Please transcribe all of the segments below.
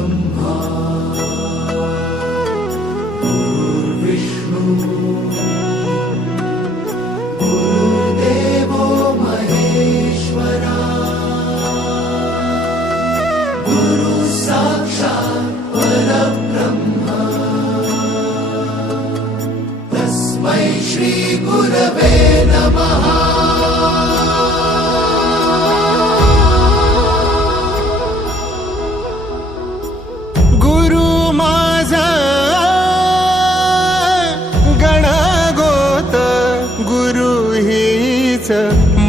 ब्रह्मा गुरुर्विष्णु गुरुर्देवो महेश्वरा गुरु साक्षात् परब्रह्म तस्मै श्री गुरवे नमः।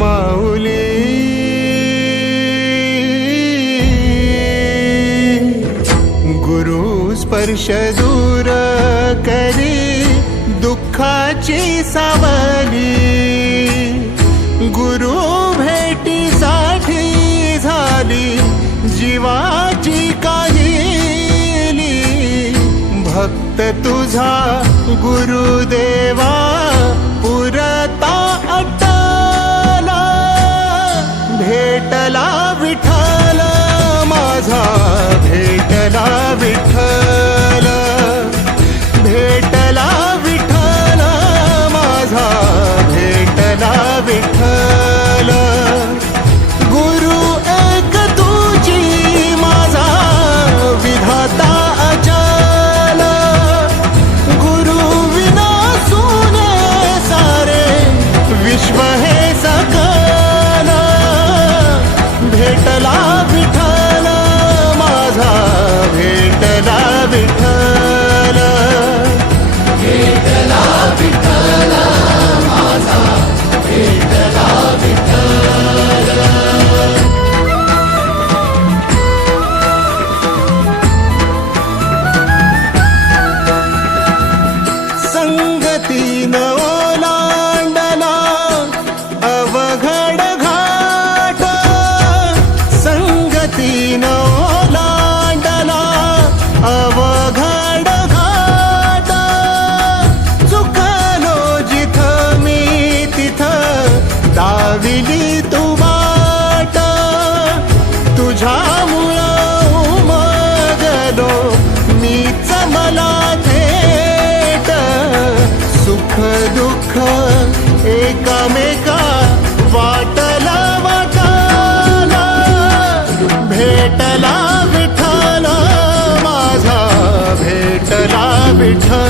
माऊली गुरु स्पर्श दूर करी दुःखाची सावली गुरु भेटीसाठी झाली जीवाची काहिली भक्त तुझा गुरुदेवा पुरता भेटला विठ्ठल माझा भेटला विठ्ठल भेटला विठ्ठल माझा भेटला विठ्ठल गुरु एक तुझी माझा विधाता अचल गुरु विना सुने सारे विश्व हे सकल भेटला विठ्ठल माझा भेटला विठ्ठल भेटला विठ्ठल माझा भेटला विठ्ठल। संगतीन ओलांडला अवघड घाट संगतीन ओलांडला अवघड घाट चुकलो जिथं मी तिथं दाविली तू वाट तुझ्यामुळं उमगलो मीच मला थेट सुख दुःख एकामेका वाटला वाटाला भेटला विठ्ठल माझा भेटला विठ्ठल